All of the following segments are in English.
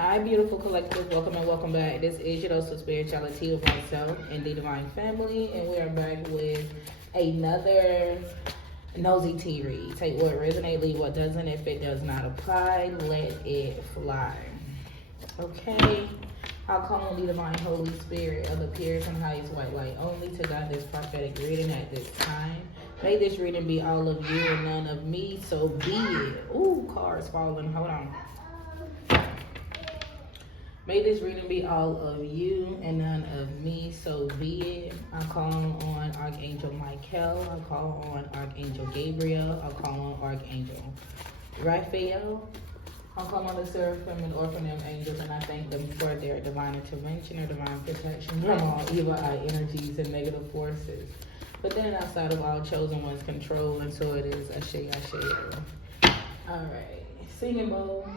Hi, beautiful collective. Welcome and welcome back. This is your dose of spirituality with myself and the divine family, and we are back with another nosy tea read. Take what resonates, leave what doesn't. If it does not apply, let it fly. Okay. I'll call on the divine Holy Spirit of the purest and highest white light only to guide this prophetic reading at this time. May this reading be all of you and none of me, so be it. Ooh, cards falling. Hold on. May this reading be all of you and none of me, so be it. I call on Archangel Michael. I call on Archangel Gabriel. I call on Archangel Raphael. I call on the seraphim and orphan angels, and I thank them for their divine intervention or divine protection from all evil eye energies and negative forces. But then outside of all chosen ones' control, and so it is. Ashe, ashe. All right, singing bowl.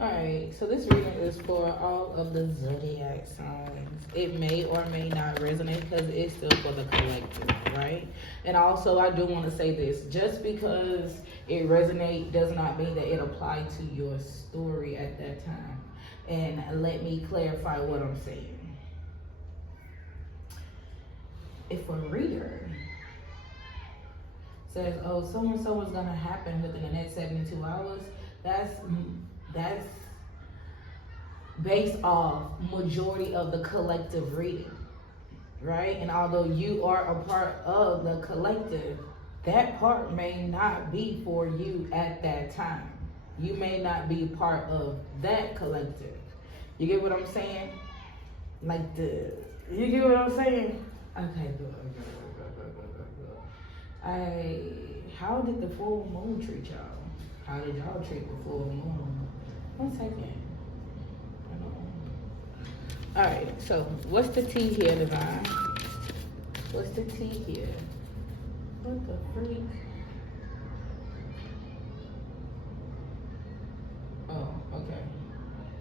Alright, so this reading is for all of the zodiac signs. It may or may not resonate because it's still for the collective, right? And also, I do want to say this. Just because it resonates does not mean that it applies to your story at that time. And let me clarify what I'm saying. If a reader says, oh, so-and-so is going to happen within the next 72 hours, that's based off majority of the collective reading, right? And although you are a part of the collective, that part may not be for you at that time. You may not be part of that collective. You get what I'm saying? You get what I'm saying? Okay, good. How did the full moon treat y'all? How did y'all treat the full moon? 1 second. Alright, so what's the tea here, divine? What's the tea here? What the freak? Oh, okay.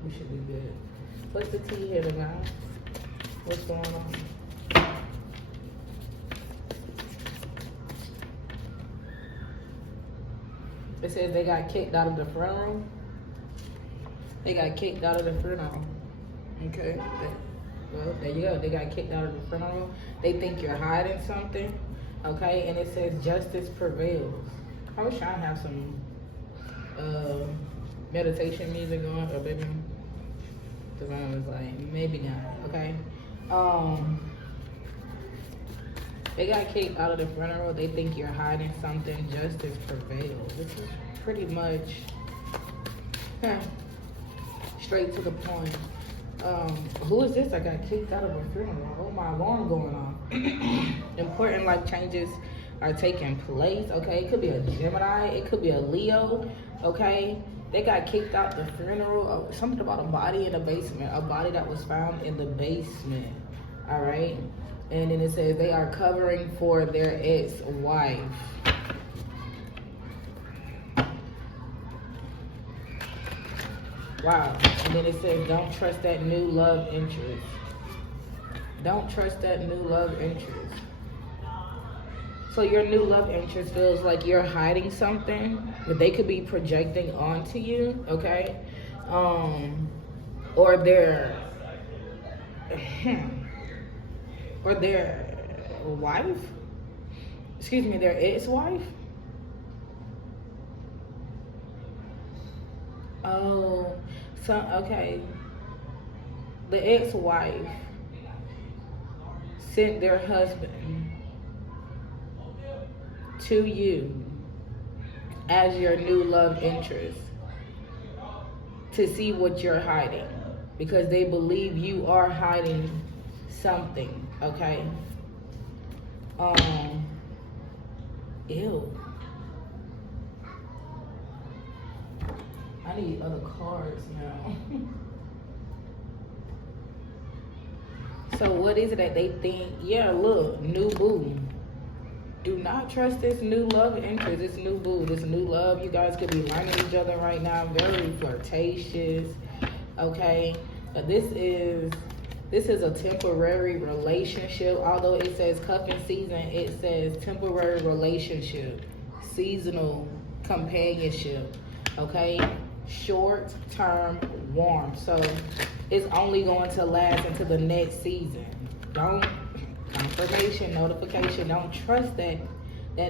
We should be good. What's the tea here, divine? What's going on? It says they got kicked out of the funeral. They got kicked out of the funeral. Okay. Well, there you go. They got kicked out of the funeral. They think you're hiding something. Okay. And it says justice prevails. I was trying to have some meditation music going, or maybe Divine was like, maybe not. Okay. They got kicked out of the funeral. They think you're hiding something. Justice prevails. This is pretty much straight to the point. Who is this? I got kicked out of a funeral. Oh, my alarm going on. Important life changes are taking place. Okay, it could be a Gemini. It could be a Leo. Okay, they got kicked out the funeral. Something about a body in the basement. A body that was found in the basement. All right. And then it says they are covering for their ex-wife. Wow. And then it says don't trust that new love interest. Don't trust that new love interest. So your new love interest feels like you're hiding something that they could be projecting onto you, okay? Or their wife, their ex-wife. Oh, so, okay. The ex-wife sent their husband to you as your new love interest to see what you're hiding, because they believe you are hiding something, okay? Ew. I need other cards now. So what is it that they think? Yeah, look, new boo. Do not trust this new love interest, this new boo, this new love. You guys could be learning each other right now. Very flirtatious, okay? But this is a temporary relationship. Although it says cuffing season, it says temporary relationship. seasonal companionship, okay? Short-term warmth. So it's only going to last into the next season. Don't, confirmation, notification, don't trust that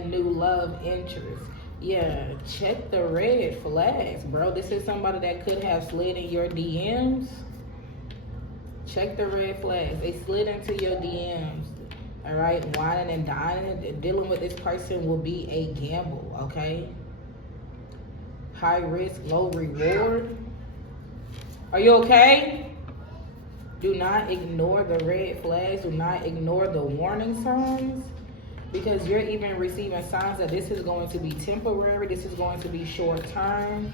new love interest. Yeah, check the red flags, bro. This is somebody that could have slid in your DMs. Check the red flags. They slid into your DMs. All right, whining and dining. Dealing with this person will be a gamble, okay? High risk, low reward. Are you okay? Do not ignore the red flags. Do not ignore the warning signs, because you're even receiving signs that this is going to be temporary. This is going to be short term,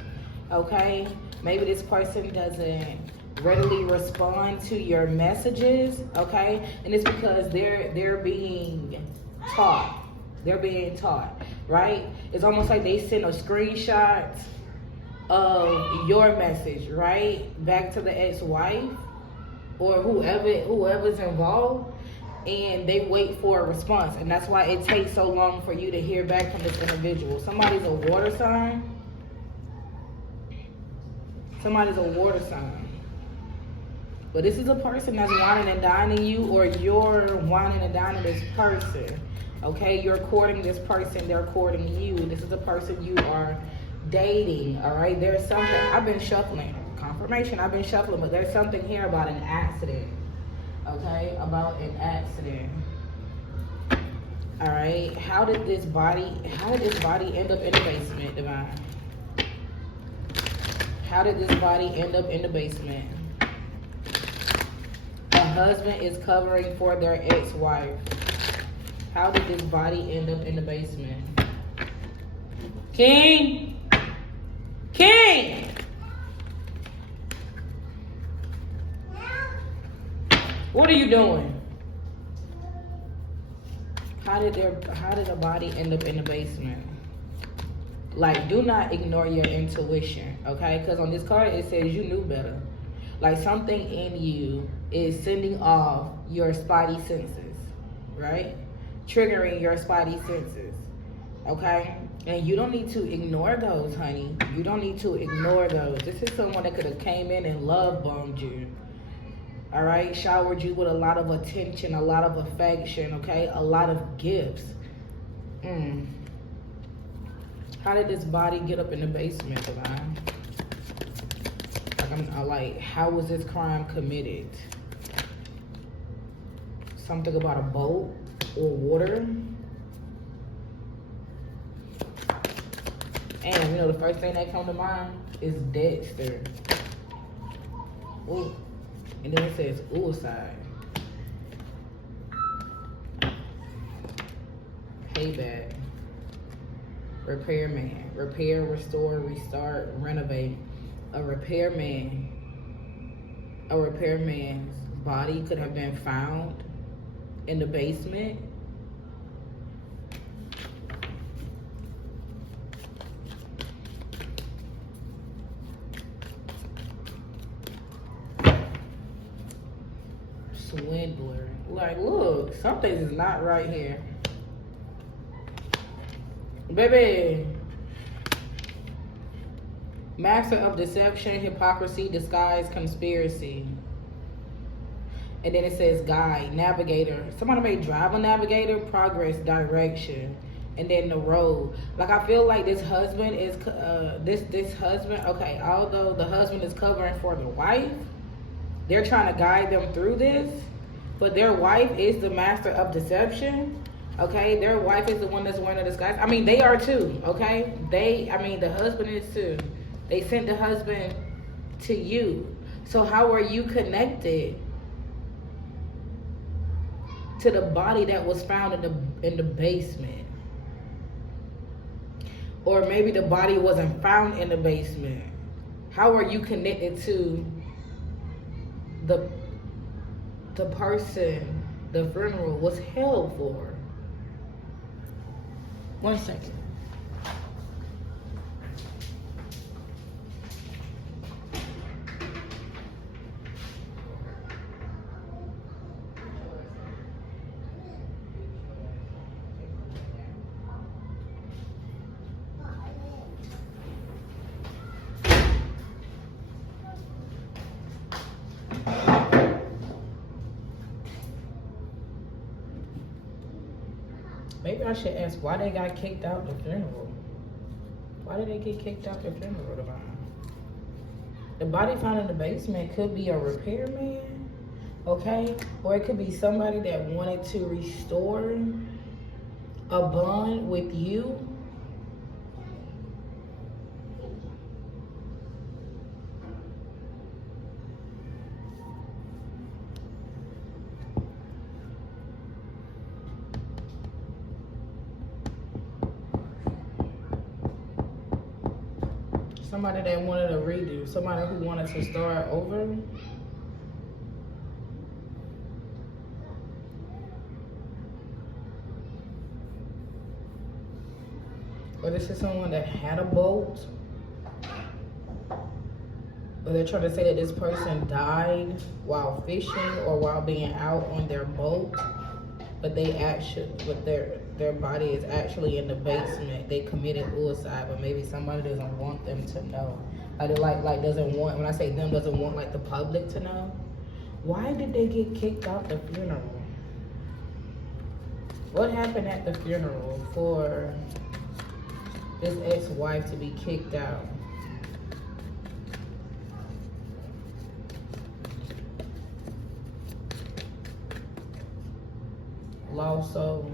okay? Maybe this person doesn't readily respond to your messages, okay? And it's because they're being taught. They're being taught, right? It's almost like they send a screenshot of your message, right, back to the ex-wife or whoever's involved, and they wait for a response. And that's why it takes so long for you to hear back from this individual. Somebody's a water sign. Somebody's a water sign. But this is a person that's whining and dining you, or you're whining and dining this person. Okay, you're courting this person, they're courting you. This is a person you are dating, all right? There's something, I've been shuffling, confirmation, I've been shuffling, but there's something here about an accident, okay? About an accident. All right, how did this body end up in the basement, Divine? How did this body end up in the basement? A husband is covering for their ex-wife. How did this body end up in the basement? King! King! What are you doing? How did the body end up in the basement? Like, do not ignore your intuition, okay? Because on this card, it says you knew better. Like, something in you is sending off your spidey senses, right? Triggering your spidey senses, okay? And you don't need to ignore those, honey. You don't need to ignore those. This is someone that could have came in and love bombed you, all right? Showered you with a lot of attention, a lot of affection, okay? A lot of gifts. How did this body get up in the basement, Divine? Like, how was this crime committed? Something about a boat or water. And, you know, the first thing that comes to mind is Dexter. Ooh. And then it says suicide. Payback. Repairman. Repair, restore, restart, renovate. A repairman's body could have been found in the basement. Swindler. Like, look, something is not right here. Baby. Master of deception, hypocrisy, disguise, conspiracy. And then it says guide, navigator. Somebody may drive a navigator, progress, direction. And then the road. Like, I feel like this husband is, this husband, okay, although the husband is covering for the wife, they're trying to guide them through this. But their wife is the master of deception. Okay, their wife is the one that's wearing the disguise. I mean, they are too, okay? The husband is too. They sent the husband to you. So how are you connected to the body that was found in the basement? Or maybe the body wasn't found in the basement. How are you connected to the person the funeral was held for? 1 second. Maybe I should ask why they got kicked out the funeral. Why did they get kicked out the funeral, Divine? The body found in the basement could be a repairman, okay? Or it could be somebody that wanted to restore a bond with you. Somebody that wanted a redo, somebody who wanted to start over. Or this is someone that had a boat. Or they're trying to say that this person died while fishing or while being out on their boat. But their body is actually in the basement. They committed suicide, but maybe somebody doesn't want them to know. Like doesn't want, when I say them, doesn't want like the public to know. Why did they get kicked out the funeral? What happened at the funeral for this ex-wife to be kicked out? Lost soul,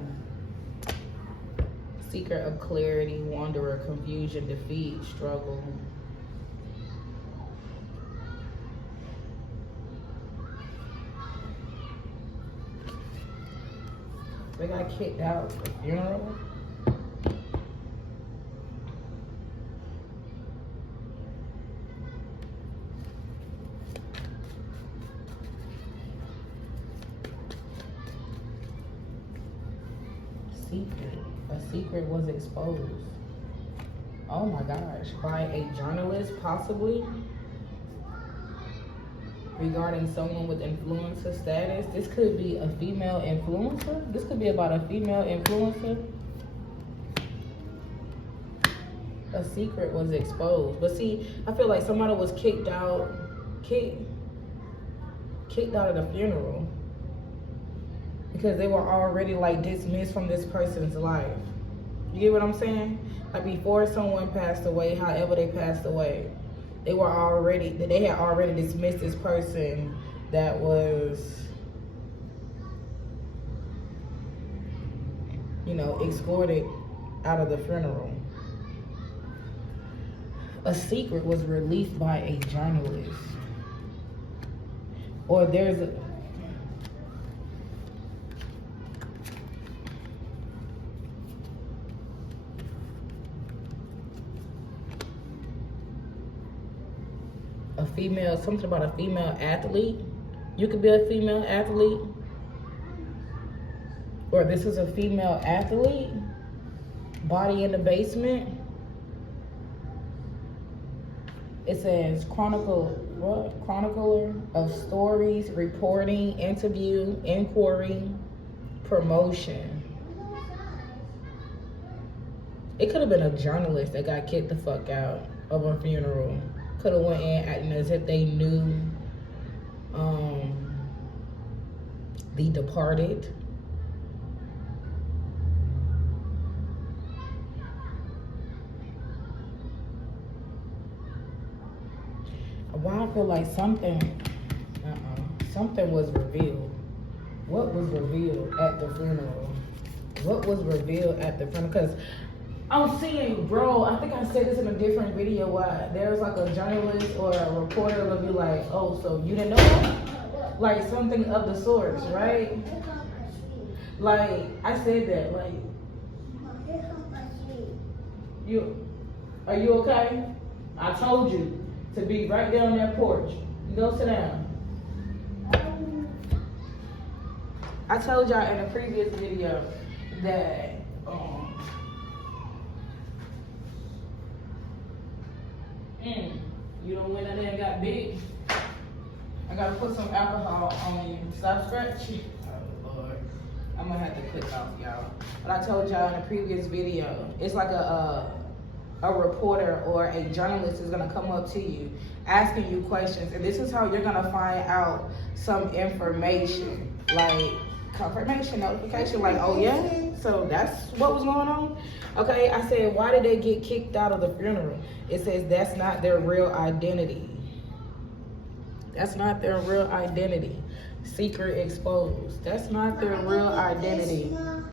seeker of clarity, wanderer, confusion, defeat, struggle. They got kicked out at the funeral. A secret was exposed. Oh my gosh, by a journalist possibly, regarding someone with influencer status. This could be a female influencer. This could be about a female influencer. A secret was exposed. But see, I feel like somebody was kicked out of the funeral because they were already like dismissed from this person's life. You get what I'm saying? Like before someone passed away, however they passed away, they had already dismissed this person that was, escorted out of the funeral. A secret was released by a journalist. Or there's a female, something about a female athlete. You could be a female athlete. Or this is a female athlete. Body in the basement. It says chronicler of stories, reporting, interview, inquiry, promotion. It could have been a journalist that got kicked the fuck out of a funeral. Could have went in acting as if they knew the departed. Why I feel like something was revealed. What was revealed at the funeral? What was revealed at the funeral? Because I'm seeing, bro, I think I said this in a different video, why there's like a journalist or a reporter that'll be like, oh, so you didn't know that? Like something of the sorts, right? Like, I said that, like, are you okay? I told you to be right there on that porch. You go sit down. I told y'all in a previous video that you don't went in there and got big. I gotta put some alcohol on you. Stop scratching. Oh Lord. I'm gonna have to click off, y'all. But I told y'all in a previous video, it's like a reporter or a journalist is gonna come up to you asking you questions, and this is how you're gonna find out some information. Like, confirmation notification, like, oh yeah, so that's what was going on. Okay, I said, why did they get kicked out of the funeral? It says that's not their real identity. That's not their real identity. Secret exposed. That's not their real identity.